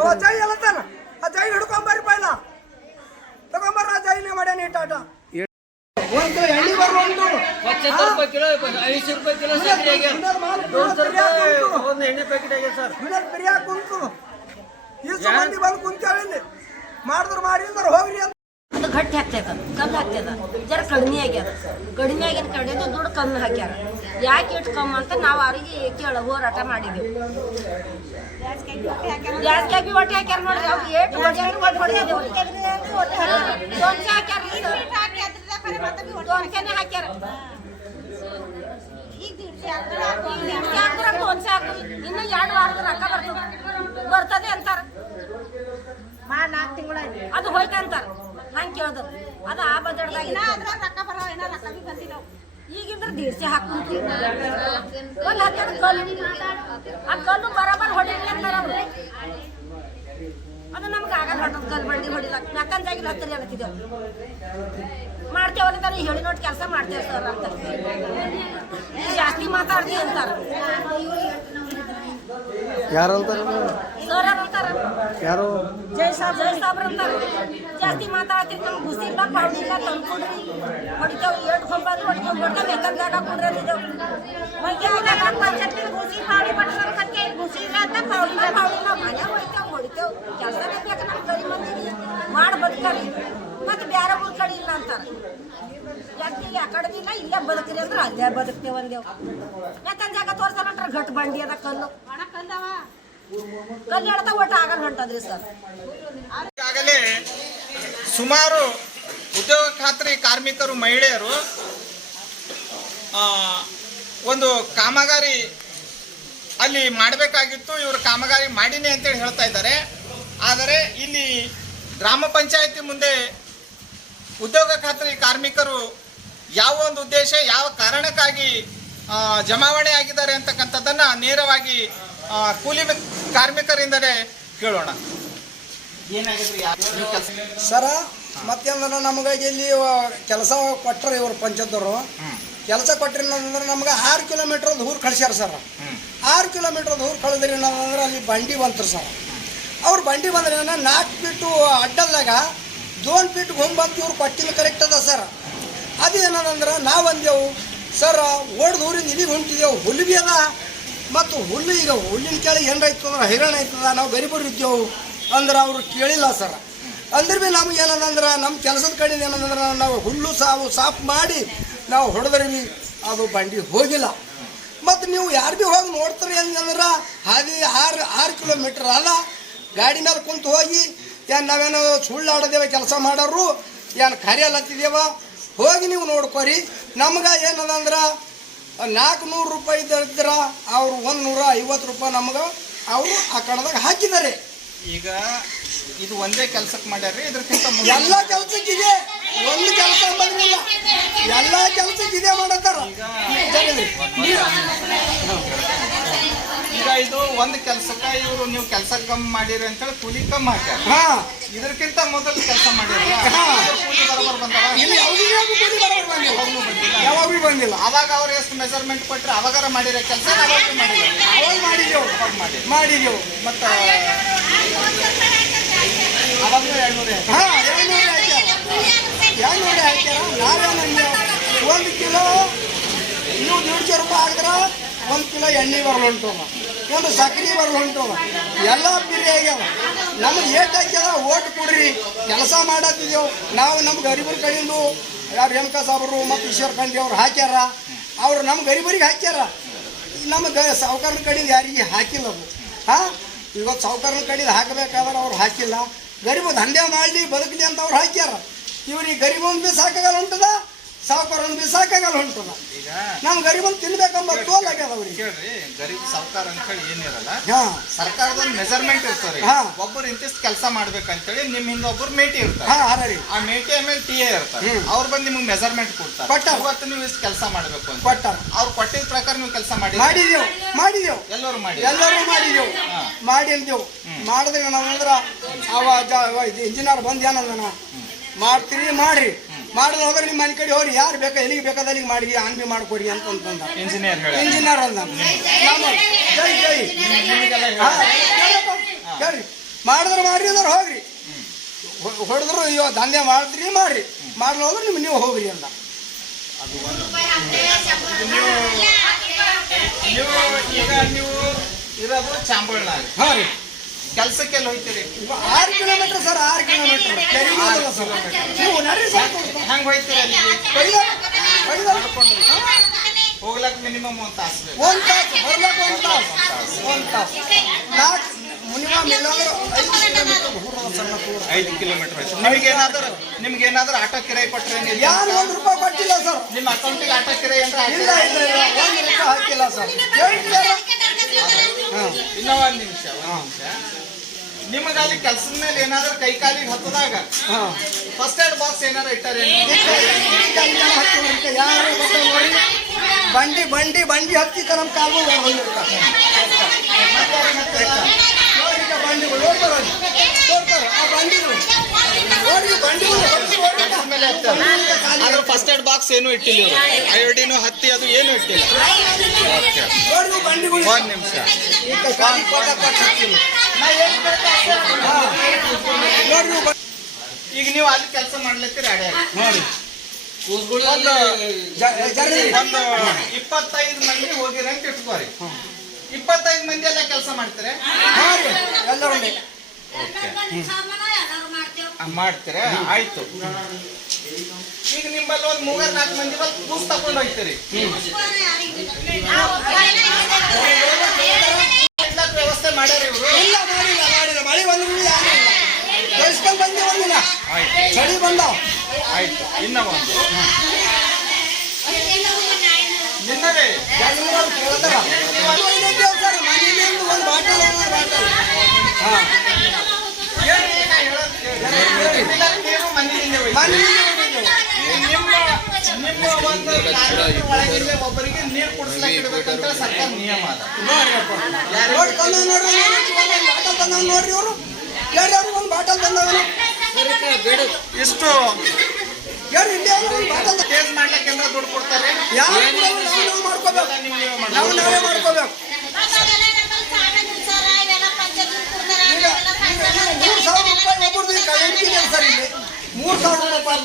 ಅವ ಜೈ ಹೇಳತ್ತಾನ, ಆ ಜೈ ಹಿಡ್ಕೊಂಬರ್ರಿ ಪೈಲ ತಗೊಂಬರ, ಆ ಜೈನೇ ಮಾಡ್ಯಾನ ಈ ಟಾಟ. ಒಂದು ಎಣ್ಣೆ ಬರುವಂಟು 75 ರೂಪಾಯಿ ಕಿಲೋ, 50 ರೂಪಾಯಿ ಕಿಲೋ ಸಕ್ಕರೆ ಆಗ್ಯಾವ, 200 ರೂಪಾಯಿ ಒಂದು ಎಣ್ಣೆ ಪ್ಯಾಕೆಟ್ ಆಗ್ಯಾವ ಸರ್. ಮಿಡಲ್ ಬಿರಿಯಾಗಿ ಕುಂತು ಇಷ್ಟು ಮಂದಿ ಬಂದು ಕುಂತೇವೆ ಇಲ್ಲಿ, ಮಾಡಿದ್ರು ಮಾಡಿ ಅಂದ್ರೆ ಹೋಗ್ರಿ ಅಂತ. ಅದು ಗಟ್ಟಿ ಹಾಕ್ತೈತ, ಕಮ್ಮಿ ಆಗ್ತದ, ಜರ ಕಡಿಮೆ ಆಗ್ಯದ. ಕಡಿಮೆ ಆಗಿನ ಕಡೆದು ದುಡ್ಡು ಕಮ್ಮಿ ಹಾಕ್ಯಾರ. ಯಾಕೆ ಇಟ್ಟು ಕಮ್ಮಿ ಅಂತ ನಾವು ಅವ್ರಿಗೆ ಹೋರಾಟ ಮಾಡಿದೆವು. ಗ್ಯಾಸ್ಗೆ ಬಿ ಹೊಟ್ಟೆ ಹಾಕ್ಯಾರ ನೋಡ್ರಿ, ಅವ್ರು ಏಟು ಹೊಡೆದಿದ್ದೆವು. ದೋನ್ಸೆ ಹಾಕ್ಯಾರ, ದೋನ್ಸೆನೇ ಹಾಕ್ಯಾರ. ದೋನ್ಸೆ ಹಾಕು, ಇನ್ನು 2 ವಾರದ ರೊಕ್ಕ ಬರ್ತದೆ ಅಂತಾರ. 4 ತಿಂಗಳ ಅದು ಹೋಯ್ತ ಅಂತಾರ. ಹಂಗೆ ಕೇಳ್ದು ಅದು ಆ ಬಜೆಟ್ದಾಗ ಈಗಿಂದ್ರೆ ದೀಡ್ಸೆ ಹಾಕುಂತು ಕಲ್ಲು ಹಾಕ್ಯಾರ. ಆ ಕಲ್ಲು ಬರಾಬರ್ ಹೊಡಿಲಿ ಅಂತಾರ ಅವ್ರು. ಅದು ನಮ್ಗೆ ಆಗಲ್ಲ ಹೊಟ್ಟದ ಕಲ್ಲು ಬಂಡಿ ಹೊಡಿಲಕ್ಕ. ಯಾಕಂದಾಗಿಲ್ಲ ಹತ್ತಿರ ಹೇಳ್ತಿದ್ದೇವೆ, ಮಾಡ್ತೇವಲ್ಲ ತಾನೆ ಹೇಳಿ ನೋಡಿ ಕೆಲಸ ಮಾಡ್ತೇವೆ ಸರ್ ಅಂತ. ಜಾಸ್ತಿ ಮಾತಾಡ್ತೀವಿ ಅಂತಾರ. ಯಾರು ಅಂತಾರ ಸರ್ ಅಂತಾರ, ಯಾರು ಜೈ ಸಾಬ್ರ ಅಂತಾರ. ಜಾಸ್ತಿ ಮಾತಾಡ್ತೀವಿ, ನಮ್ಗೆ ಗುಸಿಲ್ಲ ಪಾಡಿಲ್ಲ ತಂದ್ಕೊಡ್ರಿ, ಹೊಡಿತೇವೆ. ಏಟ್ ಕೊಂಬಂದ್ರೆ ಹೊಡಿತೇವೆ, ಯಾಕಂದಾಗ ಕುಡ್ರಿ ಗುಸಿ ಪಾಡಿ ಪಟ್ಟಿ ಗುಸಿ ಇಲ್ಲ ಅಂತ ಪಾಡಿಲ್ಲ ಪಾಡಿಲ್ಲ ಮನೆ ಹೊಡಿತೇವೆ. ಕೆಲಸನೇ ಬೇಕು ನಮ್ಗೆ, ಗರಿ ಮಂದಿಗೆ ಮಾಡಿ ಬದುಕರಿ. ಮತ್ತೆ ಬೇರೆ ಊರ್ ಕಡೆ ಇಲ್ಲ ಅಂತಾರ. ಯಾಕೆ ಇಲ್ಲಿ ಆ ಕಡೆದಿಲ್ಲ, ಇಲ್ಲೇ ಬದುಕ್ರಿ ಅಂದ್ರೆ ಅಲ್ಲೇ ಬದುಕ್ತೇವೆ ಅಂದೇವು. ಯಾಕಂದ್ರೆ ಜಾಗ ತೋರ್ಸಲ್ಲ ಗಟ್ಟು ಬಂಡಿ ಅದ ಕಲ್ಲು ಕಲ್ಲು ಹೇಳ್ತಾ ಒಟ್ಟು ಆಗಲ್ಲ ಹೊಂಟದ್ರಿ ಸರ್. ಈಗಾಗಲೇ ಸುಮಾರು ಉದ್ಯೋಗ ಖಾತ್ರಿ ಕಾರ್ಮಿಕರು, ಮಹಿಳೆಯರು ಒಂದು ಕಾಮಗಾರಿ ಅಲ್ಲಿ ಮಾಡಬೇಕಾಗಿತ್ತು, ಇವರು ಕಾಮಗಾರಿ ಮಾಡಿನಿ ಅಂತೇಳಿ ಹೇಳ್ತಾ ಇದ್ದಾರೆ. ಆದರೆ ಇಲ್ಲಿ ಗ್ರಾಮ ಪಂಚಾಯತಿ ಮುಂದೆ ಉದ್ಯೋಗ ಖಾತ್ರಿ ಕಾರ್ಮಿಕರು ಯಾವ ಒಂದು ಉದ್ದೇಶ, ಯಾವ ಕಾರಣಕ್ಕಾಗಿ ಜಮಾವಣೆ ಆಗಿದ್ದಾರೆ ಅಂತಕ್ಕಂಥದ್ದನ್ನು ನೇರವಾಗಿ ಕೂಲಿ ಕಾರ್ಮಿಕರಿಂದಲೇ ಕೇಳೋಣ. ಸರ ಮತ್ತೇಂದ್ರೆ ನಮ್ಗೆ ಇಲ್ಲಿ ಕೆಲಸ ಕೊಟ್ಟರು ಇವರು ಪಂಚಾಯತ್ದವರು. ಕೆಲಸ ಕೊಟ್ಟರಿ ಅಂದ್ರೆ ನಮ್ಗೆ 6 ಕಿಲೋಮೀಟ್ರ್ ದೂರ ಕಳಿಸ್ಯಾರ ಸರ್. 6 ಕಿಲೋಮೀಟ್ರ್ ದೂರ ಕಳೆದ್ರಿ ಅಂದ್ರೆ ಅಲ್ಲಿ ಬಂಡಿ ಬಂತರು ಸರ್. ಅವ್ರು ಬಂಡಿ ಬಂದ್ರೆ 4 ಫೀಟು ಅಡ್ಡಲ್ದಾಗ 2 ಫೀಟ್ ಬಂತು. ಇವ್ರು ಕೊಟ್ಟಿಲ್ಲ ಕರೆಕ್ಟ್ ಅದ ಸರ್. ಅದು ಏನಂದ್ರೆ ನಾವು ಅಂದೆವು ಸರ್, ಓಡ್ದು ಊರಿಂದ ಇಲ್ಲಿಗೆ ಹೊಂಟಿದೆವು, ಹುಲ್ಲು ಬಿ ಅದ. ಮತ್ತು ಹುಲ್ಲು ಈಗ ಹುಲ್ಲಿನ ಕೆಳಗೆ ಏನಾಯ್ತು ಅಂದ್ರೆ ಹೈರಾಣ ಆಯ್ತದ, ನಾವು ಗರಿಬರು ಇದ್ದೇವು ಅಂದ್ರೆ ಅವರು ಕೇಳಿಲ್ಲ ಸರ್. ಅಂದ್ರೆ ಭೀ ನಮ್ಗೆ ಏನಂದ್ರೆ ನಮ್ಮ ಕೆಲಸದ ಕಡೆಯಿಂದ ಏನಂದ್ರೆ ನಾವು ಹುಲ್ಲು ಸಾಫ್ ಮಾಡಿ ನಾವು ಹೊಡೆದ್ರೆ ಭೀ ಅದು ಬಂಡಿ ಹೋಗಿಲ್ಲ. ಮತ್ತು ನೀವು ಯಾರು ಭೀ ಹೋಗಿ ನೋಡ್ತಾರೆ ಅಂತಂದ್ರೆ ಹಾದಿ 6 ಕಿಲೋಮೀಟ್ರ್ ಅಲ್ಲ, ಗಾಡಿ ಮೇಲೆ ಕುಂತು ಹೋಗಿ ಏನು ನಾವೇನೋ ಸುಳ್ಳಾಡದೇವೆ ಕೆಲಸ ಮಾಡೋರು, ಏನು ಕರಿಯಲ್ಲತ್ತಿದ್ದೇವ ಹೋಗಿ ನೀವು ನೋಡ್ಕೊರಿ. ನಮ್ಗೆ ಏನದಂದ್ರೆ 400 ರೂಪಾಯಿ ಇದ್ರೆ ಅವ್ರು 150 ರೂಪಾಯಿ ನಮ್ಗೆ ಅವರು ಆ ಕಡೆದಾಗ ಹಾಕಿದ್ದಾರೆ. ಈಗ ಇದು ಒಂದೇ ಕೆಲಸಕ್ಕೆ ಮಾಡ್ಯಾರ್ರಿ, ಇದಕ್ಕಿಂತ ಎಲ್ಲ ಕೆಲಸಕ್ಕಿದೆ, ಒಂದು ಕೆಲಸ ಬಂದಿಲ್ಲ, ಎಲ್ಲ ಕೆಲಸಕ್ಕಿದೆ ಮಾಡತ್ತಾರ. ಈಗ ಇದು ಒಂದು ಕೆಲಸಕ್ಕೆ ಇವರು ನೀವು ಕೆಲಸ ಕಮ್ಮಿ ಮಾಡಿರಿ ಅಂತೇಳಿ ಕೂಲಿ ಕಮ್ಮಿ ಹಾಕ್ಯಾರ. ಇದಕ್ಕಿಂತ ಮೊದಲು ಕೆಲಸ ಮಾಡ್ಯಾರ, ಕೂಲಿ ಬರೋಬರ್ ಬಂದಾರ? ಯಾವಾಗೂ ಬಂದಿಲ್ಲ. ಅವಾಗ ಅವ್ರು ಎಷ್ಟು ಮೆಜರ್ಮೆಂಟ್ ಕೊಟ್ಟರೆ ಅವಾಗಾರ ಮಾಡಿರೋ ಕೆಲಸ ಮಾಡಿದೆವು. ಮತ್ತು ಅವಾಗ 200 ಹಾಕ್ಯಾರ. ನಾವೇನಂದ್ರೆ 1 ಕಿಲೋ ನೀವು 150 ರೂಪಾಯಿ ಹಾಕಿದ್ರೆ 1 ಕಿಲೋ ಎಣ್ಣೆ ಬರಲುಂಟು, ಒಂದು ಸಕ್ಕರೆ ಬರಲುಂಟು, ಎಲ್ಲ ಬಿರಿ ಆಗ್ಯಾವ. ನಮ್ಗೆ ಏಟ್ ಹಾಕ್ಯಾರ ಓಟ್ ಕೊಡ್ರಿ, ಕೆಲಸ ಮಾಡತ್ತಿದ್ದೆವು ನಾವು. ನಮ್ಮ ಗರೀಬರ ಕಡೆಯಿಂದ ಯಾರು ರೇಣುಕಾ ಸಾಬ್ರು ಮತ್ತು ಈಶ್ವರ ಖಂಡ್ರೆ ಅವ್ರು ಹಾಕ್ಯಾರ. ಅವ್ರು ನಮ್ಮ ಗರೀಬರಿಗೆ ಹಾಕ್ಯಾರ, ನಮ್ಮ ಸಾವುಕಾರನ ಕಡೆಯಿಂದ ಯಾರಿಗೆ ಹಾಕಿಲ್ಲ ಅದು. ಇವತ್ತು ಸಾವುಕಾರನ ಕಡೆಯಿಂದ ಹಾಕಬೇಕಾದ್ರೆ ಅವ್ರು ಹಾಕಿಲ್ಲ. ಗರೀಬ ದಂಧೆ ಮಾಡಲಿ ಬದುಕಲಿ ಅಂತ ಅವ್ರು ಹಾಕ್ಯಾರ. ಇವ್ರಿಗೆ ಗರೀಬನ್ ಬಿ ಸಾಕಾಗಲ್ಲ ಹೊಂಟದ, ಸಾವುಕಾರನ್ ಬಿ ಸಾಕಾಗಲ್ಲ ಹೊಂಟದ. ಈಗ ನಮ್ ಗರೀಬನ್ ತಿನ್ಬೇಕಂಬ ತೋಲ್ ಆಗ್ಯದ ಅವ್ರಿಗೆ. ಕೇಳ್ರಿ, ಗರೀಬ್ ಸಾವುಕಾರ ಅಂತ ಹೇಳಿ ಏನಿರಲ್ಲ, ಸರ್ಕಾರದಲ್ಲಿ ಮೆಜರ್ಮೆಂಟ್ ಇರ್ತಾರೆ. ಒಬ್ಬರು ಇಂತಿಷ್ಟು ಕೆಲಸ ಮಾಡ್ಬೇಕಂತೇಳಿ ನಿಮ್ ಹಿಂದ ಒಬ್ಬರು ಮೇಟಿ ಇರ್ತಾರೆ. ಆ ಮೇಟಿ ಆಮೇಲೆ TA ಇರ್ತಾರೆ. ಅವ್ರು ಬಂದು ನಿಮ್ಗೆ ಮೆಜರ್ಮೆಂಟ್ ಕೊಡ್ತಾರೆ. ಇವತ್ತು ನೀವು ಇಷ್ಟು ಕೆಲಸ ಮಾಡ್ಬೇಕು ಅಂತ ಕೊಟ್ಟಾರ. ಅವ್ರು ಕೊಟ್ಟಿದ ಪ್ರಕಾರ ನೀವು ಕೆಲಸ ಮಾಡಿದೆವು. ಎಲ್ಲರೂ ಮಾಡಿದೆವು. ಮಾಡಿದ್ರೆ ನಾವಂದ್ರ ಅವ ಇಂಜಿನಿಯರ್ ಬಂದು ಏನಂದ, ಮಾಡ್ತೀರಿ ಮಾಡ್ರಿ, ಮಾಡಿದ್ರೆ ಹೋದ್ರೆ ನಿಮ್ಮ ಮನೆ ಕಡೆ ಹೋಗಿ ಯಾರು ಬೇಕಾ ಎಲ್ಲಿಗೆ ಬೇಕಾದ ಅಲ್ಲಿಗೆ ಮಾಡಿ ಹಂಗೆ ಮಾಡ್ಕೊಡಿ ಅಂತಂದ ಇಂಜಿನಿಯರ್ ಅಂದ. ಜೈ ಕೇಳ್ರಿ ಮಾಡಿದ್ರೆ ಮಾಡ್ರಿ ಅಂದ್ರೆ ಹೋಗ್ರಿ ಹೊಡೆದ್ರು ಅಯ್ಯೋ ದಂಧೆ ಮಾಡಿದ್ರಿ ಮಾಡ್ರಿ ಮಾಡ್ಲೋದ್ರೆ ನೀವು ಹೋಗ್ರಿ ಅಂದ. ನೀವು ಇರೋದು ಚಾಂಬಳ್ನಾಗ. ಹಾಂ ರೀ. ಕೆಲ್ಸಕ್ಕೆಲ್ಲ ಹೋಗ್ತೀರಿ? 6 ಕಿಲೋಮೀಟರ್ ಸರ್, 6 ಕಿಲೋಮೀಟರ್. ನೀವು ನಡ್ರಿ ಸರ್. ಹೆಂಗ್ ಹೋಗ್ತೀರಿ ಅಲ್ಲಿ? ಹೋಗ್ಲಕ್ ಮಿನಿಮಮ್ 1 ತಾಸು ಬೇಕು. 1 ತಾಸು ಬರ್ಲಕ್ಕೆ 1 ತಾಸು 1 ತಾಸು 4 ಮಿನಿಮಮ್ ಇಲ್ಲಾಂದ್ರೆ 5 ಕಿಲೋಮೀಟರ್ ದೂರ ಸಣ್ಣ ದೂರ. 5 ಕಿಲೋಮೀಟರ್. ನಿಮ್ಗೇನಾದ್ರೂ ಆಟೋ ಕಿರಾಯಿ ಕೊಟ್ರೆ? ಯಾರು 1 ರೂಪಾಯಿ ಕೊಟ್ಟಿಲ್ಲ ಸರ್. ನಿಮ್ಮ ಅಕೌಂಟಿಗೆ ಆಟೋ ಕಿರಾಯಿ ಅಂದ್ರೆ ಇಲ್ಲ 1 ರೂಪಾಯಿ ಹಾಕಿಲ್ಲ ಸರ್. ಇನ್ನೂ ಒಂದ್ ನಿಮಿಷ. ನಿಮಗೆ ಅಲ್ಲಿ ಕೆಲಸದ ಮೇಲೆ ಏನಾದ್ರೂ ಕೈ ಕಾಲಿಗೆ ಹತ್ತದಾಗ ಫಸ್ಟ್ ಏಡ್ ಬಾಕ್ಸ್ ಏನಾದ್ರು ಇಟ್ಟಾರೆ? ಯಾರು ನೋಡಿ ಬಂಡಿ ಹತ್ತಿತ ನಮ್ಮ ಕಾಲು ಹೋಗಿರ್ತಾರೆ. ಬಂಡಿಗಳು ನೋಡ್ತಾರೆ ಆ ಬಂಡಿಗಳು ಆದ್ರೆ ಫಸ್ಟ್ ಏಡ್ ಬಾಕ್ಸ್ ಏನು ಇಟ್ಟಿಲ್ಲ, ಅಯೋಡಿನು ಹತ್ತಿ ಅದು ಏನು ಇಟ್ಟಿಲ್ಲ. ಒಂದ್ ನಿಮಿಷ. ಈಗ ನೀವು ಅಲ್ಲಿ ಕೆಲಸ ಮಾಡ್ಲಿಕ್ಕೆ ರೆಡಿ ನೋಡಿ. ಒಂದು 25 ಮಂದಿ ಹೋಗಿರ ಅಂತ ಇಟ್ಕೋರಿ. 25 ಮಂದಿ ಎಲ್ಲ ಕೆಲಸ ಮಾಡ್ತಾರೆ? ಮಾಡ್ತೀರಾ? ಆಯ್ತು. ಈಗ ನಿಮ್ಮಲ್ಲಿ ಒಂದು 3-4 ಮಂದಿ ಬಂದು ಕೂಸ್ ತಕೊಂಡು ಹೋಗ್ತೀರಿ. ವ್ಯವಸ್ಥೆ ಮಾಡ್ಯಾರ ಇವರು? ಇಲ್ಲ ಮಾಡಿಲ್ಲ. ಮಳೆ ಬಂದ್ರು ಬೆಳೆಸ್ಕೊಂಡು ಬಂದಿ ಒಂದಿನ ಚಳಿ ಬಂದಾವ. ಆಯ್ತು. ಇನ್ನ ಒಂದು ನಿನ್ನದೇ ಒಂದು ಬಾಟಲ್ ನಿಮ್ಮ ಒಂದು ಒಳಗಿಂದ ಒಬ್ಬರಿಗೆ ನೀರು ಕುಡಿಸ್ಲಿಕ್ಕೆ ಇಡ್ಬೇಕಂತ ಸರ್ಕಾರ ನಿಯಮ ಅದ. ನೋಡ್ರಿ ಅವರು ಒಂದು ಬಾಟಲ್ ತಂದವ ಇಷ್ಟು ಟೇಸ್ಟ್ ಮಾಡ್ಲಿಕ್ಕೆ ದುಡ್ಡು ಕೊಡ್ತಾರೆ. ನಾವೇ ಮಾಡ್ಕೋಬೇಕು. 3,000 ರೂಪಾಯಿ ಒಬ್ಬರದು ಸರ್. ಇಲ್ಲಿ 3,000 ರೂಪಾಯಿ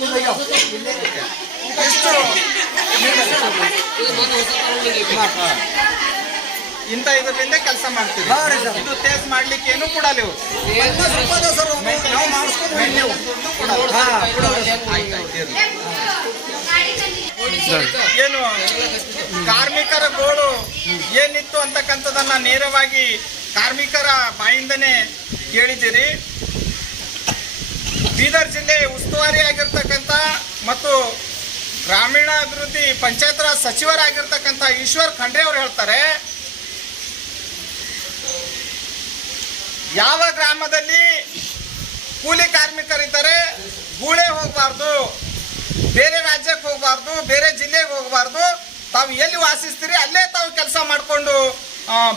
ಇಂಥ ಇದರಿಂದ ಕೆಲಸ ಮಾಡ್ತೀವಿ. ಇದು ಟೇಸ್ಟ್ ಮಾಡ್ಲಿಕ್ಕೆ ಏನು ಕೊಡಲ್ಲ ಇವರು. ನಾವು ಮಾಡಿಸ್ಕೊಂಡು ಏನು ಕಾರ್ಮಿಕರ ಗೋಳು ಏನಿತ್ತು ಅಂತಕ್ಕಂಥದನ್ನ ನೇರವಾಗಿ ಕಾರ್ಮಿಕರ ಬಾಯಿಂದನೇ ಕೇಳಿದ್ದೀರಿ. ಬೀದರ್ ಜಿಲ್ಲೆ ಉಸ್ತುವಾರಿ ಆಗಿರ್ತಕ್ಕಂಥ ಮತ್ತು ಗ್ರಾಮೀಣಾಭಿವೃದ್ಧಿ ಪಂಚಾಯತ್ ರಾಜ್ ಸಚಿವರಾಗಿರ್ತಕ್ಕಂಥ ಈಶ್ವರ್ ಖಂಡ್ರೆ ಅವರು ಹೇಳ್ತಾರೆ, ಯಾವ ಗ್ರಾಮದಲ್ಲಿ ಕೂಲಿ ಕಾರ್ಮಿಕರಿದ್ದಾರೆ ಗೂಳೆ ಹೋಗಬಾರ್ದು, ಬೇರೆ ರಾಜ್ಯಕ್ಕೆ ಹೋಗಬಾರ್ದು, ಬೇರೆ ಜಿಲ್ಲೆಗೆ ಹೋಗಬಾರ್ದು, ತಾವು ಎಲ್ಲಿ ವಾಸಿಸ್ತೀರಿ ಅಲ್ಲೇ ತಾವು ಕೆಲಸ ಮಾಡಿಕೊಂಡು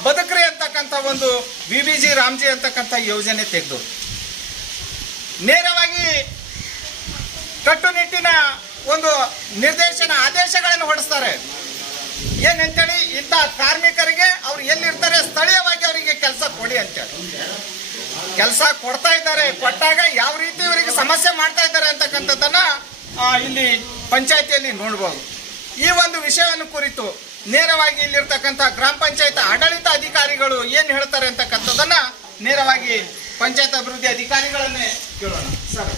ಬದುಕ್ರಿ ಅಂತಕ್ಕಂಥ ಒಂದು VBG ರಾಮ್ಜಿ ಅಂತಕ್ಕಂಥ ಯೋಜನೆ ತೆಗೆದು ನೇರವಾಗಿ ಕಟ್ಟುನಿಟ್ಟಿನ ಒಂದು ನಿರ್ದೇಶನ ಆದೇಶಗಳನ್ನು ಹೊರಡಿಸ್ತಾರೆ. ಏನಂತೇಳಿ ಇಂಥ ಕಾರ್ಮಿಕರಿಗೆ ಅವ್ರು ಎಲ್ಲಿರ್ತಾರೆ ಸ್ಥಳೀಯವಾಗಿ ಅವರಿಗೆ ಕೆಲಸ ಕೊಡಿ ಅಂತೇಳಿ ಕೆಲಸ ಕೊಡ್ತಾ ಇದ್ದಾರೆ. ಕೊಟ್ಟಾಗ ಯಾವ ರೀತಿ ಇವರಿಗೆ ಸಮಸ್ಯೆ ಮಾಡ್ತಾ ಇದ್ದಾರೆ ಅಂತಕ್ಕಂಥದ್ದನ್ನ ಇಲ್ಲಿ ಪಂಚಾಯತಿಯಲ್ಲಿ ನೋಡ್ಬೋದು. ಈ ಒಂದು ವಿಷಯವನ್ನು ಕುರಿತು ನೇರವಾಗಿ ಇಲ್ಲಿರ್ತಕ್ಕಂಥ ಗ್ರಾಮ ಪಂಚಾಯತ್ ಆಡಳಿತ ಅಧಿಕಾರಿಗಳು ಏನು ಹೇಳ್ತಾರೆ ಅಂತಕ್ಕಂಥದ್ದನ್ನ ನೇರವಾಗಿ ಪಂಚಾಯತ್ ಅಭಿವೃದ್ಧಿ ಅಧಿಕಾರಿಗಳನ್ನೇ ಕೇಳೋಣ. ಸರ್,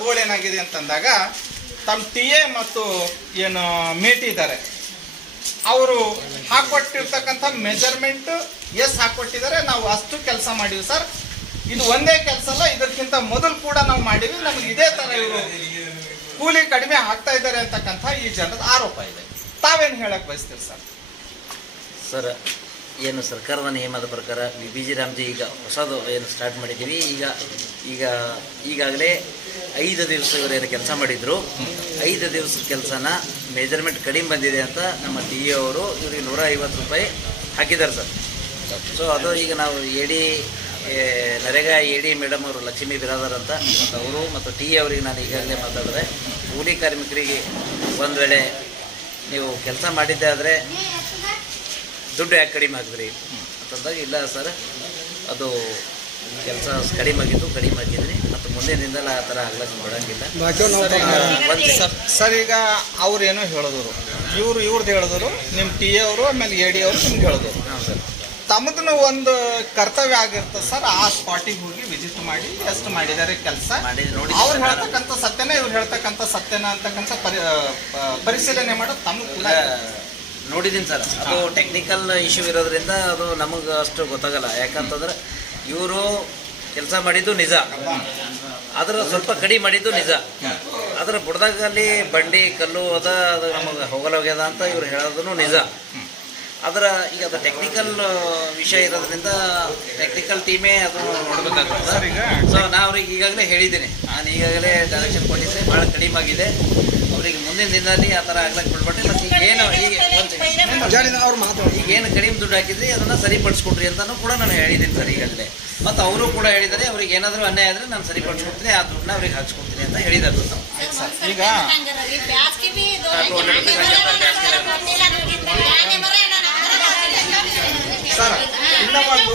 ಗೋಲ್ ಏನಾಗಿದೆ ಅಂತಂದಾಗ ತಮ್ಮ TA ಮತ್ತು ಏನು ಮೇಟಿ ಇದ್ದಾರೆ ಅವರು ಹಾಕೊಟ್ಟಿರ್ತಕ್ಕಂಥ ಮೆಜರ್ಮೆಂಟ್ ಹಾಕೊಟ್ಟಿದ್ದಾರೆ, ನಾವು ಅಷ್ಟು ಕೆಲಸ ಮಾಡಿವಿ ಸರ್. ಇದು ಒಂದೇ ಕೆಲಸ ಅಲ್ಲ, ಇದಕ್ಕಿಂತ ಮೊದಲು ಕೂಡ ನಾವು ಮಾಡಿವಿ, ನಮ್ಗೆ ಇದೇ ತರ ಇವರು ಕೂಲಿ ಕಡಿಮೆ ಹಾಕ್ತಾ ಇದ್ದಾರೆ ಅಂತಕ್ಕಂಥ ಈ ಜನರದ ಆರೋಪ ಇದೆ. ತಾವೇನು ಹೇಳಕ್ ಬಯಸ್ತೀರಿ ಸರ್? ಸರ್, ಏನು ಸರ್ಕಾರದ ನಿಯಮದ ಪ್ರಕಾರ VBG ರಾಮ್ಜಿ ಈಗ ಹೊಸದು ಏನು ಸ್ಟಾರ್ಟ್ ಮಾಡಿದ್ದೀವಿ. ಈಗಾಗಲೇ 5 ದಿವಸ ಇವರೇನು ಕೆಲಸ ಮಾಡಿದ್ರು. 5 ದಿವಸದ ಕೆಲಸನ ಮೆಜರ್ಮೆಂಟ್ ಕಡಿಮೆ ಬಂದಿದೆ ಅಂತ ನಮ್ಮ TA ಅವರು ಇವರಿಗೆ 150 ರೂಪಾಯಿ ಹಾಕಿದ್ದಾರೆ ಸರ್. ಸೊ ಅದು ಈಗ ನಾವು ನರೇಗಾ AD ಮೇಡಮ್ ಅವರು ಲಕ್ಷ್ಮೀ ಬಿರಾದರ್ ಅಂತ ಮತ್ತು ಅವರು ಮತ್ತು TA ಅವರಿಗೆ ನಾನು ಈಗಾಗಲೇ ಮಾತಾಡಿದ್ರೆ, ಕೂಲಿ ಕಾರ್ಮಿಕರಿಗೆ ಒಂದು ವೇಳೆ ನೀವು ಕೆಲಸ ಮಾಡಿದ್ದೆ ಆದರೆ ದುಡ್ಡು ಯಾಕೆ ಕಡಿಮೆ ಹಾಕಿದ್ರಿ ಅಂತಂದಾಗ, ಇಲ್ಲ ಸರ್ ಅದು ಕೆಲಸ ಕಡಿಮೆ ಆಗಿದ್ದೀನಿ ಮತ್ತು ಮುಂದಿನಿಂದಲೂ ಆ ಥರ ಆಗ್ಲಕ್ಕೆ ಬಿಡೋಂಗಿಲ್ಲ. ಸರ್ ಈಗ ಅವ್ರೇನೋ ಹೇಳಿದ್ರು, ಇವ್ರದ್ದು ಹೇಳಿದ್ರು, ನಿಮ್ಮ ಟಿ ಎ ಅವರು ಆಮೇಲೆ ಎ ಡಿ ಅವರು ನಿಮ್ಗೆ ಹೇಳಿದ್ರು. ಹಾಂ ಸರ್, ತಮ್ಮದನ್ನು ಒಂದು ಕರ್ತವ್ಯ ಆಗಿರ್ತದೆ ಸರ್, ಆ ಸ್ಪಾಟಿಗೆ ಹೋಗಿ ವಿಸಿಟ್ ಮಾಡಿ ಎಷ್ಟು ಮಾಡಿದ್ದಾರೆ ಕೆಲಸ, ನೋಡಿ ಅವ್ರು ಹೇಳ್ತಕ್ಕಂಥ ಸತ್ಯನ ಇವ್ರು ಹೇಳ್ತಕ್ಕಂಥ ಸತ್ಯನ ಅಂತಕ್ಕಂಥ ಪರಿಶೀಲನೆ ಮಾಡೋದು ತಮಗೆ ಕೂಡ ನೋಡಿದ್ದೀನಿ ಸರ್. ಅದು ಟೆಕ್ನಿಕಲ್ ಇಶ್ಯೂ ಇರೋದ್ರಿಂದ ಅದು ನಮಗೆ ಅಷ್ಟು ಗೊತ್ತಾಗಲ್ಲ. ಯಾಕಂತಂದ್ರೆ ಇವರು ಕೆಲಸ ಮಾಡಿದ್ದು ನಿಜ, ಅದರ ಸ್ವಲ್ಪ ಕಡಿಮೆ ಮಾಡಿದ್ದು ನಿಜ. ಅದರ ಬುಡದಾಗಲ್ಲಿ ಬಂಡಿ ಕಲ್ಲು ಅದು ನಮಗೆ ಹೋಗಲೋಗ್ಯದ ಅಂತ ಇವ್ರು ಹೇಳೋದು ನಿಜ. ಅದರ ಈಗ ಅದು ಟೆಕ್ನಿಕಲ್ ವಿಷಯ ಇರೋದ್ರಿಂದ ಟೆಕ್ನಿಕಲ್ ಟೀಮೇ ಅದು ನೋಡ್ಬೇಕಾಗ್ತದೆ. ಸೊ ನಾ ಅವ್ರಿಗೆ ಈಗಾಗಲೇ ಹೇಳಿದ್ದೀನಿ, ನಾನು ಈಗಾಗಲೇ ಡೈರೆಕ್ಷನ್ ಕೊಟ್ಟಿದ್ದೆ, ಭಾಳ ಕಡಿಮೆ ಆಗಿದೆ. ಅವ್ರಿಗೆ ಮುಂದಿನ ದಿನದಲ್ಲಿ ಆ ಥರ ಆಗ್ಲಕ್ಕೆ ಬಿಡ್ಬೇಡ್ರಿ. ಮತ್ತು ಈಗೇನು ಈಗೇನು ಕಡಿಮೆ ದುಡ್ಡು ಹಾಕಿದ್ರಿ ಅದನ್ನು ಸರಿಪಡಿಸ್ಕೊಡ್ರಿ ಅಂತಲೂ ಕೂಡ ನಾನು ಹೇಳಿದ್ದೀನಿ ಸರ್ ಈಗಾಗಲೇ. ಮತ್ತು ಅವರು ಕೂಡ ಹೇಳಿದ್ದಾರೆ, ಅವ್ರಿಗೆ ಏನಾದರೂ ಅನ್ಯಾಯ ಆದರೆ ನಾನು ಸರಿಪಡಿಸ್ಕೊಡ್ತೀನಿ, ಆ ದುಡ್ಡನ್ನ ಅವ್ರಿಗೆ ಹಾಕ್ಸ್ಕೊಡ್ತೀನಿ ಅಂತ ಹೇಳಿದ್ದಾರೆ ನಾವು. ಈಗ ಸರ್ ಇನ್ನೂ ಒಂದು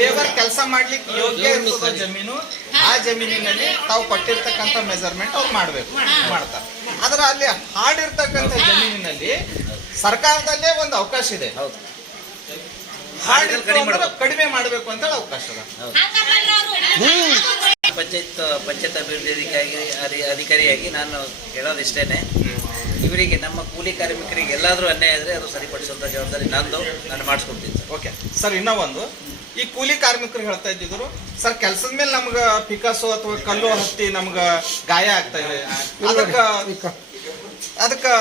ಲೇಬರ್ ಕೆಲಸ ಮಾಡ್ಲಿಕ್ಕೆ ಯೋಗ್ಯ ಇರ್ತದ ಜಮೀನು, ಆ ಜಮೀನಿನಲ್ಲಿ ತಾವು ಕೊಟ್ಟಿರ್ತಕ್ಕಂಥ ಮೆಜರ್ಮೆಂಟ್ ಅವ್ರು ಮಾಡ್ತಾರೆ. ಆದ್ರೆ ಅಲ್ಲಿ ಹಾಡಿರ್ತಕ್ಕಂಥ ಜಮೀನಿನಲ್ಲಿ ಸರ್ಕಾರದಲ್ಲೇ ಒಂದು ಅವಕಾಶ ಇದೆ, ಕಡಿಮೆ ಮಾಡಬೇಕು ಅಂತ ಅವಕಾಶ ಇದೆ. ಪಂಚಾಯತ್ ಅಭಿವೃದ್ಧಿ ಅಧಿಕಾರಿಯಾಗಿ ನಾನು ಹೇಳೋದಿಷ್ಟೇನೆ, ಇವರಿಗೆ ನಮ್ಮ ಕೂಲಿ ಕಾರ್ಮಿಕರಿಗೆ ಎಲ್ಲಾದರೂ ಅನ್ಯಾಯ ಆದರೆ ಅದು ಸರಿಪಡಿಸುವಂಥ ಜವಾಬ್ದಾರಿ ನಾನು ಮಾಡಿಸ್ಕೊಡ್ತೀನಿ ಸರ್. ಓಕೆ ಸರ್, ಇನ್ನೂ ಒಂದು, ಈ ಕೂಲಿ ಕಾರ್ಮಿಕರು ಹೇಳ್ತಾ ಇದ್ದಿದ್ರು ಸರ್, ಕೆಲಸದ ಮೇಲೆ ನಮ್ಗೆ ಪಿಕಾಸು ಅಥವಾ ಕಲ್ಲು ಹತ್ತಿ ನಮ್ಗೆ ಗಾಯ ಆಗ್ತಾ ಇದೆ, ಅದಕ್ಕೆ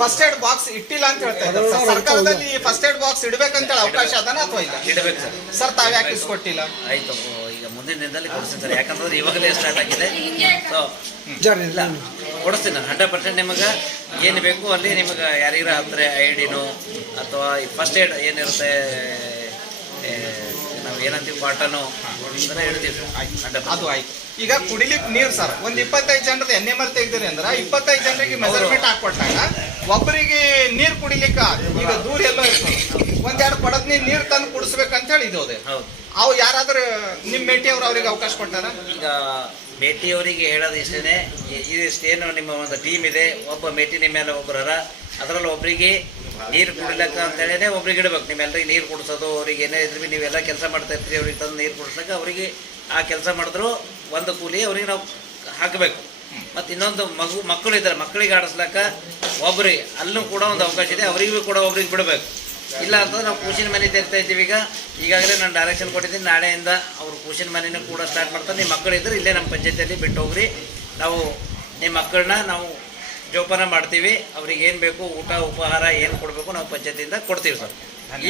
ಫಸ್ಟ್ ಏಡ್ ಬಾಕ್ಸ್ ಇಟ್ಟಿಲ್ಲ ಅಂತ ಹೇಳ್ತಾ ಇದ್ದಾರೆ. ಸರ್ಕಾರದಲ್ಲಿ ಫಸ್ಟ್ ಏಡ್ ಬಾಕ್ಸ್ ಇಡ್ಬೇಕಂತ ಅವಕಾಶ ಅದನ್ನ ಅಥವಾ ಇಲ್ಲ? ಇಡಬೇಕು ಸರ್. ಸರ್ ತಾವ್ ಯಾಕೆ ಇಸ್ಕೊಟ್ಟಿಲ್ಲ? ಆಯ್ತು, ಈಗ ಮುಂದಿನ ದಿನದಲ್ಲಿ ಕೊಡಿಸ್ತೀನಿ ಸರ್. ಯಾಕಂತಂದ್ರೆ ಇವಾಗಲೇ ಸ್ಟಾರ್ಟ್ ಆಗಿದೆ. ಸೊ ಇಲ್ಲ, ಕೊಡಿಸ್ತೀನಿ ನಾನು 100%. ನಿಮಗೆ ಏನು ಬೇಕು ಅಲ್ಲಿ ನಿಮಗೆ ಯಾರಿಗಾರ ಹತ್ತಿರ ಐಡಿನೋ ಅಥವಾ ಫಸ್ಟ್ ಏಡ್ ಏನಿರುತ್ತೆ, ನಾವು ಏನಂತೀವಿ ಬಾಟನು ಅಂದರೆ ಹೇಳ್ತೀವಿ ಸರ್. ಅದು ಆಯ್ತು. ಈಗ ಕುಡಿಲಿಕ್ಕೆ ನೀರು ಸರ್, ಒಂದು 25 ಜನರದ್ದು NMR ತೆಗ್ದಿರಿ ಅಂದ್ರೆ 25 ಜನರಿಗೆ ಮೆಜರ್ಮೆಂಟ್ ಹಾಕೊಟ್ಟಾಗ ಒಬ್ಬರಿಗೆ ನೀರು ಕುಡಿಲಿಕ್ಕೆ ಈಗ ದೂರ ಎಲ್ಲೋ ಇರ್ತದೆ, ಒಂದೆರಡು ಕೊಡದ್ ನೀರು ತಂದು ಕುಡಿಸ್ಬೇಕಂತ ಹೇಳಿ ಇದು ಅವು ಯಾರಾದ್ರೂ ನಿಮ್ಮ ಮೇಟಿಯವ್ರು ಅವ್ರಿಗೆ ಅವಕಾಶ ಕೊಟ್ಟಾರ? ಈಗ ಮೇಟಿಯವರಿಗೆ ಹೇಳೋದು ಇಷ್ಟೇ, ಇದಿಷ್ಟೇನು ನಿಮ್ಮ ಒಂದು ಟೀಮ್ ಇದೆ, ಒಬ್ಬ ಮೇಟಿನ ಮೇಲೆ ಒಬ್ಬರ ಅದರಲ್ಲಿ ಒಬ್ಬರಿಗೆ ನೀರು ಕುಡಿಲಕ್ಕ ಅಂತೇಳಿ ಒಬ್ರಿಗೆ ಇಡಬೇಕು. ನಿಮ್ಮೆಲ್ಲರಿಗೆ ನೀರು ಕುಡಿಸೋದು, ಅವ್ರಿಗೆ ಏನೇ ಇದ್ರಿ ನೀವೆಲ್ಲ ಕೆಲಸ ಮಾಡ್ತಾ ಇರ್ತೀರಿ, ಅವ್ರಿಗೆ ತಂದು ನೀರು ಕುಡಿಸ್ಲಿಕ್ಕೆ ಅವರಿಗೆ ಆ ಕೆಲಸ ಮಾಡಿದ್ರು ಒಂದು ಕೂಲಿ ಅವ್ರಿಗೆ ನಾವು ಹಾಕಬೇಕು. ಮತ್ತು ಇನ್ನೊಂದು ಮಕ್ಕಳು ಇದ್ದಾರೆ, ಮಕ್ಕಳಿಗೆ ಆಡಿಸ್ಲಕ್ಕ ಒಬ್ರಿಗೆ ಅಲ್ಲೂ ಕೂಡ ಒಂದು ಅವಕಾಶ ಇದೆ, ಅವರಿಗೂ ಕೂಡ ಒಬ್ರಿಗೆ ಬಿಡಬೇಕು. ಇಲ್ಲ ಅಂತಂದ್ರೆ ನಾವು ಕೂಸಿನ ಮನೆ ತೆಗ್ತಾ ಇದ್ದೀವಿ. ಈಗಾಗಲೇ ನಾನು ಡೈರೆಕ್ಷನ್ ಕೊಟ್ಟಿದ್ದೀನಿ, ನಾಳೆಯಿಂದ ಅವರು ಕೂಸಿನ ಮನೆಯೂ ಕೂಡ ಸ್ಟಾರ್ಟ್ ಮಾಡ್ತಾರೆ. ನಿಮ್ಮ ಮಕ್ಕಳಿದ್ರೆ ಇಲ್ಲೇ ನಮ್ಮ ಪಂಚಾಯತಿಯಲ್ಲಿ ಬಿಟ್ಟು ಹೋಗ್ರಿ, ನಾವು ನಿಮ್ಮ ಮಕ್ಕಳನ್ನ ನಾವು ಜೋಪಾನ ಮಾಡ್ತೀವಿ. ಅವ್ರಿಗೆ ಏನು ಬೇಕು ಊಟ ಉಪಹಾರ ಏನು ಕೊಡಬೇಕು ನಾವು ಪಂಚಾಯತಿಯಿಂದ ಕೊಡ್ತೀವಿ ಸರ್.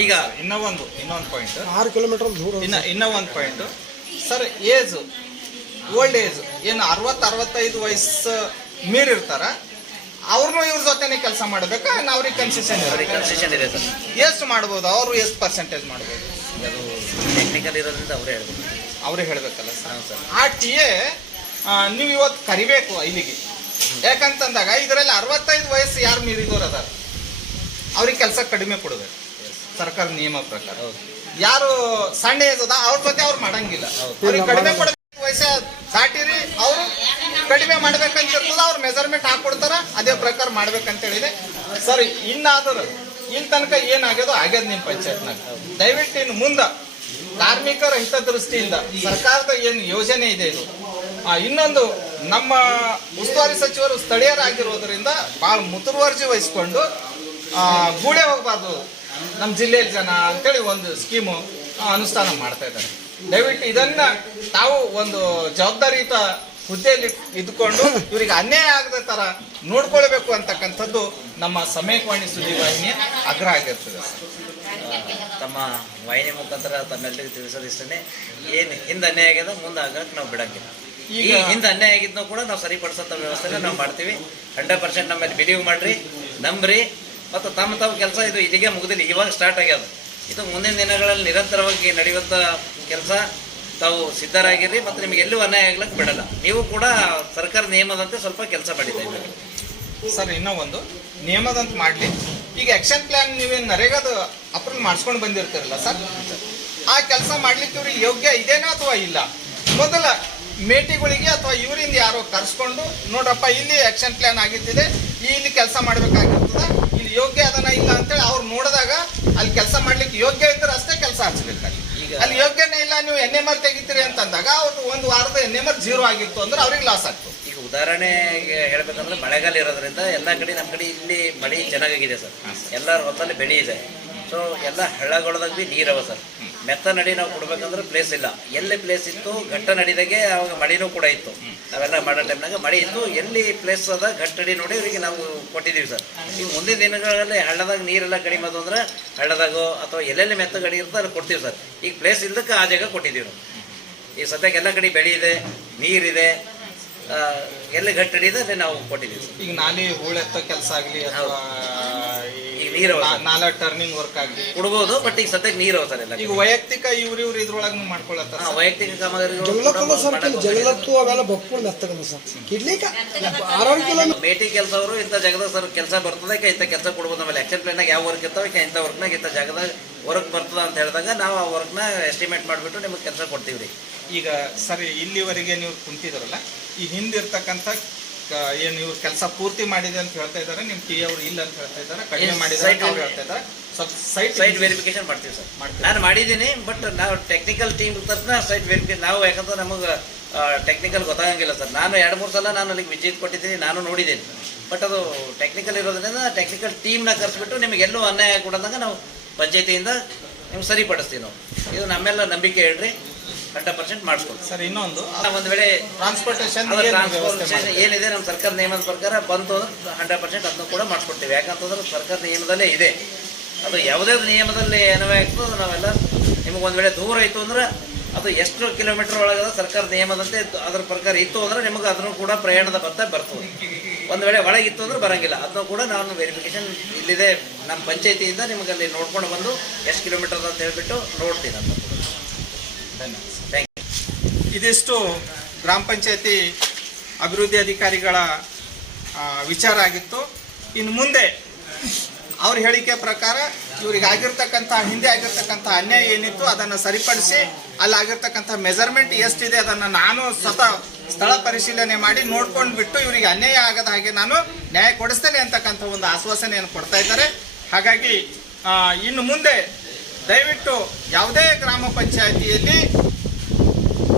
ಈಗ ಇನ್ನೊಂದು ಪಾಯಿಂಟ್, 6 ಕಿಲೋಮೀಟರ್ ದೂರ ಇನ್ನೂ ಒಂದು ಪಾಯಿಂಟ್ ಸರ್, ಓಲ್ಡ್ ಏಜ್ ಏನು 60-65 ವಯಸ್ಸು ಮೀರಿರ್ತಾರ, ಅವ್ರನ್ನೂ ಇವ್ರ ಜೊತೆನೆ ಕೆಲಸ ಮಾಡ್ಬೇಕಾ? ಅವ್ರಿಗೆ ಕನ್ಸೆಷನ್ ಇದೆ ಸರ್. ಎಷ್ಟು ಮಾಡ್ಬೋದು? ಅವರು ಎಷ್ಟು ಪರ್ಸೆಂಟೇಜ್ ಮಾಡ್ಬೋದು? ಅದು ಟೆಕ್ನಿಕಲ್ ಇರೋದ್ರಿಂದ ಅವರೇ ಹೇಳ್ಬೇಕಲ್ಲ ಸರ್. ಆ ಟಿ ಎ ನೀವು ಇವತ್ತು ಕರಿಬೇಕು ಇಲ್ಲಿಗೆ, ಯಾಕಂತಂದಾಗ ಇದರಲ್ಲಿ 65 ವಯಸ್ಸು ಯಾರು ಮೀರಿದವ್ರು ಅದಾರ ಅವ್ರಿಗೆ ಕೆಲಸ ಕಡಿಮೆ ಕೊಡಬೇಕು ಸರ್ಕಾರ ನಿಯಮ ಪ್ರಕಾರ. ಯಾರು ಸಣ್ಣ ಏಜ್ ಅದ ಅವ್ರ ಜೊತೆ ಅವ್ರು ಮಾಡಂಗಿಲ್ಲ, ಅವ್ರಿಗೆ ಕಡಿಮೆ ಕೊಡಬೇಕು. ವಯಸ್ಸ ದಾಟಿರಿ ಅವರು ಕಡಿಮೆ ಮಾಡ್ಬೇಕಂತ ಇರ್ತದ, ಅವ್ರು ಮೆಜರ್ಮೆಂಟ್ ಹಾಕೊಡ್ತಾರ, ಅದೇ ಪ್ರಕಾರ ಮಾಡ್ಬೇಕಂತ ಹೇಳಿದೆ ಸರ್. ಇನ್ನಾದರೂ ಇಲ್ಲಿ ತನಕ ಏನಾಗ್ಯದೋ ಆಗ್ಯದ ನಿಮ್ಮ ಪಂಚಾಯತ್ನಾಗ. ದಯವಿಟ್ಟು ಇನ್ನು ಮುಂದೆ ಕಾರ್ಮಿಕರ ಹಿತದೃಷ್ಟಿಯಿಂದ ಸರ್ಕಾರದ ಏನು ಯೋಜನೆ ಇದೆ ಇದು, ಇನ್ನೊಂದು ನಮ್ಮ ಉಸ್ತುವಾರಿ ಸಚಿವರು ಸ್ಥಳೀಯರಾಗಿರೋದ್ರಿಂದ ಭಾಳ ಮುತುವರ್ಜಿ ವಹಿಸ್ಕೊಂಡು ಗೂಳೆ ಹೋಗಬಾರ್ದು ನಮ್ಮ ಜಿಲ್ಲೆಯ ಜನ ಅಂತೇಳಿ ಒಂದು ಸ್ಕೀಮು ಅನುಷ್ಠಾನ ಮಾಡ್ತಾ ಇದ್ದಾರೆ. ದಯವಿಟ್ಟು ಇದನ್ನ ತಾವು ಒಂದು ಜವಾಬ್ದಾರಿಯುತ ಹುದ್ದೆಯಲ್ಲಿ ಇದ್ದುಕೊಂಡು ಇವರಿಗೆ ಅನ್ಯಾಯ ಆಗದ ತರ ನೋಡ್ಕೊಳ್ಬೇಕು ಅಂತಕ್ಕಂಥದ್ದು ನಮ್ಮ ಸಮಯವಾಣಿ ಸುದ್ದಿವಾಹಿನಿಯ ಆಗ್ರಹ ಆಗಿರ್ತದೆ. ತಮ್ಮ ವಾಹಿನಿ ಮುಖಾಂತರ ತಮ್ಮೆಲ್ಲರಿಗೂ ತಿಳಿಸೋದಿಷ್ಟೇ, ಏನು ಹಿಂದೆ ಅನ್ಯಾಯ ಆಗ್ಯದ ಮುಂದೆ ಆಗಕ್ಕೆ ನಾವು ಬಿಡಂಗಿಲ್ಲ. ಈಗ ಹಿಂದೆ ಅನ್ಯಾಯ ಆಗಿದ್ನೂ ಕೂಡ ನಾವು ಸರಿಪಡಿಸೋಂಥ ವ್ಯವಸ್ಥೆನ ನಾವು ಮಾಡ್ತೀವಿ. 100% ನಮ್ಮಲ್ಲಿ ಬಿಲೀವ್ ಮಾಡ್ರಿ, ನಂಬ್ರಿ. ಮತ್ತು ತಮ್ಮ ಕೆಲಸ ಇದು ಇಲ್ಲಿಗೆ ಮುಗಿದಿಲ್ಲ, ಇವಾಗ ಸ್ಟಾರ್ಟ್ ಆಗ್ಯದ. ಇದು ಮುಂದಿನ ದಿನಗಳಲ್ಲಿ ನಿರಂತರವಾಗಿ ನಡೆಯುವಂಥ ಕೆಲಸ. ತಾವು ಸಿದ್ಧರಾಗಿರ್ರಿ ಮತ್ತು ನಿಮಗೆ ಎಲ್ಲೂ ಅನ್ಯಾಯ ಆಗ್ಲಿಕ್ಕೆ ಬಿಡಲ್ಲ. ನೀವು ಕೂಡ ಸರ್ಕಾರ ನಿಯಮದಂತೆ ಸ್ವಲ್ಪ ಕೆಲಸ ಮಾಡಿದ್ದೀವಿ ಸರ್. ಇನ್ನೂ ಒಂದು ನಿಯಮದಂತೆ ಮಾಡಲಿ. ಈಗ ಆಕ್ಷನ್ ಪ್ಲಾನ್ ನೀವೇನು ನರೇಗಾದ ಅಪ್ರೂವಲ್ ಮಾಡಿಸ್ಕೊಂಡು ಬಂದಿರ್ತೀರಲ್ಲ ಸರ್, ಆ ಕೆಲಸ ಮಾಡ್ಲಿಕ್ಕೆ ಇವ್ರಿಗೆ ಯೋಗ್ಯ ಇದೇನಾ ಅಥವಾ ಇಲ್ಲ. ಮೊದಲ ಮೇಟಿಗಳಿಗೆ ಅಥವಾ ಇವರಿಂದ ಯಾರೋ ಕರ್ಸ್ಕೊಂಡು ನೋಡ್ರಪ್ಪ ಇಲ್ಲಿ ಆಕ್ಷನ್ ಪ್ಲಾನ್ ಆಗಿದ್ದಿದೆ, ಇಲ್ಲಿ ಕೆಲಸ ಮಾಡ್ಬೇಕಾಗಿರ್ತದ, ಇಲ್ಲಿ ಯೋಗ್ಯ ಅದನ್ನ ಇಲ್ಲ ಅಂತೇಳಿ ಅವ್ರು ನೋಡಿದಾಗ ಅಲ್ಲಿ ಕೆಲಸ ಮಾಡ್ಲಿಕ್ಕೆ ಯೋಗ್ಯ ಇದ್ರೆ ಅಷ್ಟೇ ಕೆಲಸ ಹಚ್ಬೇಕಾಗಿ. ಅಲ್ಲಿ ಯೋಗ್ಯನೇ ಇಲ್ಲ, ನೀವು NMR ತೆಗಿತೀರಿ ಅಂತಂದಾಗ ಅವ್ರದ್ದು ಒಂದು ವಾರದ NMR 0 ಆಗಿತ್ತು ಅಂದ್ರೆ ಅವ್ರಿಗೆ ಲಾಸ್ ಆಗ್ತದೆ. ಈಗ ಉದಾಹರಣೆಗೆ ಹೇಳ್ಬೇಕಂದ್ರೆ ಮಳೆಗಾಲ ಇರೋದ್ರಿಂದ ಎಲ್ಲ ಕಡೆ ನಮ್ಮ ಕಡೆ ಇಲ್ಲಿ ಮಳೆ ಚೆನ್ನಾಗಿದೆ ಸರ್, ಎಲ್ಲರ ಹೊಲದಲ್ಲಿ ಬೆಳೆ ಇದೆ. ಸೊ ಎಲ್ಲ ಹಳ್ಳಗೊಳದಾಗ ಭೀ ನೀರವ ಸರ್. ಮೆತ್ತ ನಡಿ ನಾವು ಕೊಡ್ಬೇಕಂದ್ರೆ ಪ್ಲೇಸ್ ಇಲ್ಲ. ಎಲ್ಲಿ ಪ್ಲೇಸ್ ಇತ್ತು ಘಟ್ಟ ನಡಿದಾಗೆ ಅವಾಗ ಮಳೆನೂ ಕೂಡ ಇತ್ತು. ನಾವೆಲ್ಲ ಮಾಡೋ ಟೈಮ್ನಾಗ ಮಳೆ ಇತ್ತು, ಎಲ್ಲಿ ಪ್ಲೇಸ್ ಅದ ಘಟ್ಟಡಿ ನೋಡಿ ಇವರಿಗೆ ನಾವು ಕೊಟ್ಟಿದ್ದೀವಿ ಸರ್. ಈಗ ಮುಂದಿನ ದಿನಗಳಲ್ಲಿ ಹಳ್ಳದಾಗ ನೀರೆಲ್ಲ ಕಡಿಮೆ ಅದು ಅಂದ್ರೆ ಹಳ್ಳದಾಗೋ ಅಥವಾ ಎಲ್ಲೆಲ್ಲಿ ಮೆತ್ತ ಗಡಿ ಇರ್ತೋ ಅಲ್ಲಿ ಕೊಡ್ತೀವಿ ಸರ್. ಈಗ ಪ್ಲೇಸ್ ಇಲ್ಲದಕ್ಕೆ ಆ ಜಾಗ ಕೊಟ್ಟಿದ್ದೀವಿ ನಾವು. ಈಗ ಸದ್ಯಕ್ಕೆ ಎಲ್ಲ ಕಡೆ ಬೆಳೆ ಇದೆ, ನೀರಿದೆ, ಎಲ್ಲಿ ಘಟ್ಟಡಿ ಇದೆ ಅಲ್ಲಿ ನಾವು ಕೊಟ್ಟಿದ್ದೀವಿ ಸರ್. ಈಗ ನಾಲಿ ಹೂಳೆತ್ತೋ ಕೆಲಸ ಆಗಲಿ ಅಥವಾ ಈಗ ನೀರು ನಾಲ ಟರ್ನಿಂಗ್ ವರ್ಕ್ ಆಗಲಿ ಕೊಡ್ಬೋದು, ಬಟ್ ಈಗ ಸದ್ಯಕ್ಕೆ ನೀರು ಸರ್ ಎಲ್ಲ. ಈಗ ವೈಯಕ್ತಿಕ ಇವ್ರು ಇದ್ರೊಳಗೆ ಮಾಡ್ಕೊಳತ್ತಾರ ವೈಯಕ್ತಿಕ ಕಾಮಗಾರಿಗಳು ಜಗಳತ್ತು ಅವೆಲ್ಲ ಬಕ್ಕೊಂಡು ಮೆತ್ತಗಲ್ಲ ಸರ್. ಕಿಡ್ಲಿಕ್ಕೆ 6 ಕಿಲೋಮೀಟರ್ ಮೇಟಿ ಕೆಲಸ ಅವರು ಇಂಥ ಜಾಗದಾಗ ಸರ್ ಕೆಲಸ ಬರ್ತದೆ, ಇಂಥ ಕೆಲಸ ಕೊಡ್ಬೋದು. ಆಮೇಲೆ ಆಕ್ಷನ್ ಪ್ಲಾನ್ನಾಗ ಯಾವ ವರ್ಕ್ ಇರ್ತಾವೆ ಇಂಥ ವರ್ಕ್ನಾಗ ಇಂಥ ಜಾಗದಾಗ ವರ್ಕ್ ಬರ್ತದ ಅಂತ ಹೇಳಿದಾಗ ನಾವು ಆ ವರ್ಕ್ನ ಎಸ್ಟಿಮೇಟ್ ಮಾಡಿಬಿಟ್ಟು ನಿಮಗೆ ಕೆಲಸ ಕೊಡ್ತೀವಿ ರೀ. ಈಗ ಸರಿ, ಇಲ್ಲಿವರೆಗೆ ನೀವು ಕುಂತಿದ್ರಲ್ಲ, ಈ ಹಿಂದಿರ್ತಕ್ಕಂಥ ಏನು ಇವ್ರು ಕೆಲಸ ಪೂರ್ತಿ ಮಾಡಿದೆ ಅಂತ ಹೇಳ್ತಾ ಇದ್ದಾರೆ, ನಿಮ್ಮ ಟಿ ಅವರು ಇಲ್ಲ ಅಂತ ಹೇಳ್ತಾ ಇದ್ದಾರೆ, ಕಡಿಮೆ ಮಾಡಿದ್ದಾರೆ ಅಂತ ಅವ್ರು ಹೇಳ್ತಾ ಇದ್ದಾರೆ. ಸ್ವಲ್ಪ ಸೈಟ್ ವೆರಿಫಿಕೇಶನ್ ಮಾಡ್ತೀವಿ ಸರ್. ನಾನು ಮಾಡಿದ್ದೀನಿ, ಬಟ್ ನಾವು ಟೆಕ್ನಿಕಲ್ ಟೀಮ್ ತಕ್ಷಣ ಸೈಟ್ ವೆರಿಫಿಕೇಶನ್ ನಾವು, ಯಾಕಂದ್ರೆ ನಮಗೆ ಟೆಕ್ನಿಕಲ್ ಗೊತ್ತಾಗಂಗಿಲ್ಲ ಸರ್. ನಾನು 2-3 ಸಲ ನಾನು ಅಲ್ಲಿಗೆ ವಿಸಿಟ್ ಕೊಟ್ಟಿದ್ದೀನಿ, ನಾನು ನೋಡಿದ್ದೀನಿ. ಬಟ್ ಅದು ಟೆಕ್ನಿಕಲ್ ಇರೋದ್ರಿಂದ ಟೆಕ್ನಿಕಲ್ ಟೀಮ್ನ ಕರೆಸ್ಬಿಟ್ಟು ನಿಮಗೆ ಎಲ್ಲೂ ಅನ್ಯಾಯ ಕೊಡೋದಾಗ ನಾವು ಪಂಚಾಯತಿಯಿಂದ ನಿಮ್ಗೆ ಸರಿಪಡಿಸ್ತೀವಿ ನಾವು. ಇದು ನಮ್ಮೆಲ್ಲ ನಂಬಿಕೆ ಹೇಳ್ರಿ, 100% ಮಾಡಿಸ್ಕೊಡ್ತೀವಿ ಸರ್. ಇನ್ನೊಂದು ಒಂದು ವೇಳೆ ಟ್ರಾನ್ಸ್ಪೋರ್ಟೇಷನ್ ಏನಿದೆ ನಮ್ಮ ಸರ್ಕಾರ ನಿಯಮದ ಪ್ರಕಾರ ಬಂತು ಅಂದ್ರೆ 100% ಅದನ್ನು ಕೂಡ ಮಾಡಿಸ್ಕೊಡ್ತೀವಿ. ಯಾಕಂತಂದ್ರೆ ಸರ್ಕಾರ ನಿಯಮದಲ್ಲೇ ಇದೆ. ಅದು ಯಾವುದೇ ನಿಯಮದಲ್ಲಿ ಅನ್ವಯ ಆಗ್ತದೆ ನಾವೆಲ್ಲ. ನಿಮಗೆ ಒಂದು ವೇಳೆ ದೂರ ಇತ್ತು ಅಂದ್ರೆ ಅದು ಎಷ್ಟು ಕಿಲೋಮೀಟರ್ ಒಳಗದ ಸರ್ಕಾರ ನಿಯಮದಂತೆ ಅದ್ರ ಪ್ರಕಾರ ಇತ್ತು ಅಂದ್ರೆ ನಿಮಗೆ ಅದನ್ನು ಕೂಡ ಪ್ರಯಾಣದ ಭತ್ತ ಬರ್ತದೆ. ಒಂದು ವೇಳೆ ಒಳಗಿತ್ತು ಅಂದ್ರೆ ಬರೋಂಗಿಲ್ಲ. ಅದನ್ನು ಕೂಡ ನಾನು ವೆರಿಫಿಕೇಶನ್ ಇಲ್ಲಿದೆ ನಮ್ಮ ಪಂಚಾಯತಿಯಿಂದ ನಿಮಗೆ ಅಲ್ಲಿ ನೋಡ್ಕೊಂಡು ಬಂದು ಎಷ್ಟು ಕಿಲೋಮೀಟರ್ ಅಂತ ಹೇಳ್ಬಿಟ್ಟು ನೋಡ್ತೀನಿ ಅಂತ. Thank you. ಇದಿಷ್ಟು ಗ್ರಾಮ ಪಂಚಾಯತಿ ಅಭಿವೃದ್ಧಿ ಅಧಿಕಾರಿಗಳ ವಿಚಾರ ಆಗಿತ್ತು. ಇನ್ನು ಮುಂದೆ ಅವ್ರ ಹೇಳಿಕೆ ಪ್ರಕಾರ ಇವ್ರಿಗೆ ಆಗಿರ್ತಕ್ಕಂಥ ಹಿಂದೆ ಆಗಿರ್ತಕ್ಕಂಥ ಅನ್ಯಾಯ ಏನಿತ್ತು ಅದನ್ನು ಸರಿಪಡಿಸಿ ಅಲ್ಲಿ ಆಗಿರ್ತಕ್ಕಂಥ ಮೆಜರ್ಮೆಂಟ್ ಎಷ್ಟಿದೆ ಅದನ್ನು ನಾನು ಸ್ವತಃ ಸ್ಥಳ ಪರಿಶೀಲನೆ ಮಾಡಿ ನೋಡ್ಕೊಂಡು ಬಿಟ್ಟು ಇವರಿಗೆ ಅನ್ಯಾಯ ಆಗದ ಹಾಗೆ ನಾನು ನ್ಯಾಯ ಕೊಡಿಸ್ತೇನೆ ಅಂತಕ್ಕಂಥ ಒಂದು ಆಶ್ವಾಸನೆಯನ್ನು ಕೊಡ್ತಾ ಇದ್ದಾರೆ. ಹಾಗಾಗಿ ಇನ್ನು ಮುಂದೆ ದಯವಿಟ್ಟು ಯಾವುದೇ ಗ್ರಾಮ ಪಂಚಾಯಿತಿಯಲ್ಲಿ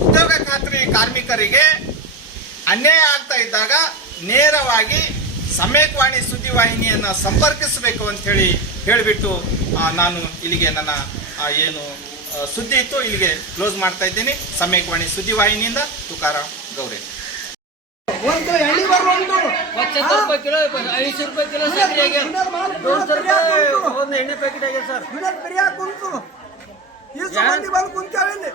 ಉದ್ಯೋಗ ಖಾತ್ರಿ ಕಾರ್ಮಿಕರಿಗೆ ಅನ್ಯಾಯ ಆಗ್ತಾ ಇದ್ದಾಗ ನೇರವಾಗಿ ಸಮೇಕವಾಣಿ ಸುದ್ದಿವಾಹಿನಿಯನ್ನು ಸಂಪರ್ಕಿಸಬೇಕು ಅಂಥೇಳಿ ಹೇಳಿಬಿಟ್ಟು ನಾನು ಇಲ್ಲಿಗೆ ನನ್ನ ಏನು ಸುದ್ದಿ ಇತ್ತು ಇಲ್ಲಿಗೆ ಕ್ಲೋಸ್ ಮಾಡ್ತಾ ಇದ್ದೀನಿ. ಸಮೇಕವಾಣಿ ಸುದ್ದಿವಾಹಿನಿಯಿಂದ ತುಕಾರಾಮ್ ಗೌರೆ. ಒಂದು ಎಣ್ಣೆ ಬರುವಂತು 75 ರೂಪಾಯಿ ಕಿಲೋ, 50 ರೂಪಾಯಿ ಕಿಲೋ ಸಕ್ಕರೆ ಆಗ್ಯಾವ, 200 ರೂಪಾಯಿ ಒಂದು ಎಣ್ಣೆ ಪ್ಯಾಕೆಟ್ ಆಗ್ಯಾವ ಸರ್. ಬಿರಿಯಾಗಿ ಕುಂತು ಈ ಸಂಬಂಧಿ ಬಂದು ಕುಂತೇಳಿ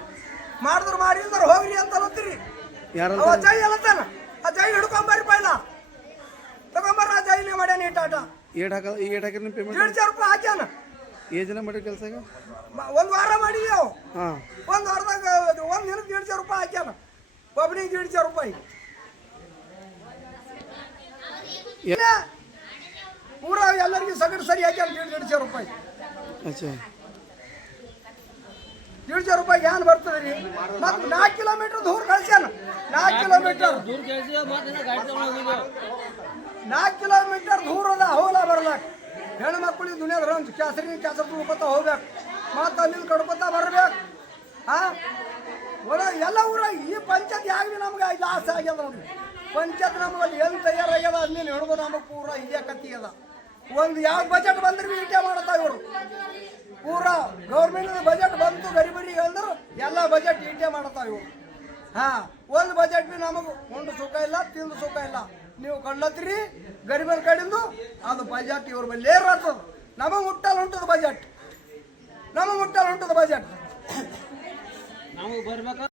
ಮಾಡಿದ್ರು ಮಾಡಿಲ್ದಾರ ಹೋಗ್ರಿ ಅಂತ ಅಂತೀರಿ. ಅವ ಜೈ ಅಲ್ಲತಾನ, ಆ ಜೈ ಹಿಡ್ಕೊಂಬರ್ರಿ ಪೈಲ ತಗೊಂಬರ್ರ. ಆ ಜೈನೇ ಮಾಡ್ಯಾನ ಈ ಟಾಟ ಪೇಮೆಂಟ್ 1,500 ರೂಪಾಯಿ ಹಾಕ್ಯಾನ. ಜನ ಮಾಡಿ ಕೆಲಸ ಒಂದು ವಾರ ಮಾಡಿದೆವು. ಒಂದು ವಾರದಾಗ ಒಂದು ದಿನಕ್ಕೆ 1,500 ರೂಪಾಯಿ ಹಾಕ್ಯಾನ. ಒಬ್ಬನಿಗೆ 1,500 ರೂಪಾಯಿ. ಪೂರ ಎಲ್ಲರಿಗೂ ಸಗಡ್ ಸರಿ ಹಾಕ್ಯಾನ 1,500 ರೂಪಾಯಿ. 1,500 ರೂಪಾಯಿ ಏನ್ ಬರ್ತದೆ ರೀ? ಮತ್ತೆ 4 ಕಿಲೋಮೀಟರ್ ದೂರ ಕಳ್ಸ್ಯಾನ. 4 ಕಿಲೋಮೀಟರ್ ದೂರ ಕೇಳಿಸಿದ ಮಾತ್ರ ಗಾಡಿ ತಗೊಂಡೋಗಿದ್ದೆವು. 4 ಕಿಲೋಮೀಟರ್ ದೂರ ಅದ ಹೋಲ ಬರ್ಲಾಕ. ಹೆಣ್ಣು ಮಕ್ಕಳಿಗೆ ದುನಿಯಾದ ರಂಜ್ ಕೆಸರಿ ತುಳ್ಕೊತ ಹೋಗ್ಬೇಕು, ಮತ್ತೆ ಅಲ್ಲಿ ಕಡ್ಕೊತ ಬರ್ಬೇಕು. ಎಲ್ಲ ಊರ ಈ ಪಂಚಾಯತ್ ಯಾಕೆ ನಮ್ಗೆ ಲಾಸ್ ಆಗ್ಯದ ನೋಡ್ರಿ. ಪಂಚಾಯತ್ ನಮ್ಗೆ ಎಲ್ಲಿ ತಯಾರಾಗ್ಯದ ಅಲ್ಲಿನ ಹಿಡಿದು ನಮಗೆ ಪೂರ ಇದೇ ಕತ್ತಿ ಅದ. ಒಂದು ಯಾವ ಬಜೆಟ್ ಬಂದ್ರೆ ಭೀ ಇಟೇ ಮಾಡತ್ತಾವ ಇವರು. ಪೂರ ಗೌರ್ಮೆಂಟ್ ಬಜೆಟ್ ಬಂತು ಗರಿಬರಿಗೆ ಹೇಳಿದ್ರು ಎಲ್ಲ ಬಜೆಟ್ ಇಟೇ ಮಾಡತ್ತಾವ ಇವರು. ಒಂದು ಬಜೆಟ್ ಭೀ ನಮಗೆ ಉಂಡು ಸುಖ ಇಲ್ಲ, ತಿಂದು ಸುಖ ಇಲ್ಲ. ನೀವು ಕೊಳ್ಳತ್ರಿ ಗರಿಬರ ಕಡೆಂದು ಅದು ಬಜೆಟ್ ಇವ್ರ ಬಲ್ಲಿ ಏರ್ತದ. ನಮಗೆ ಮುಟ್ಟಲ್ ಉಂಟದ ಬಜೆಟ್, ನಮಗೆ ಮುಟ್ಟಲ್ ಉಂಟದ ಬಜೆಟ್. ನಮಗೆ ಬರ್ಬೇಕು.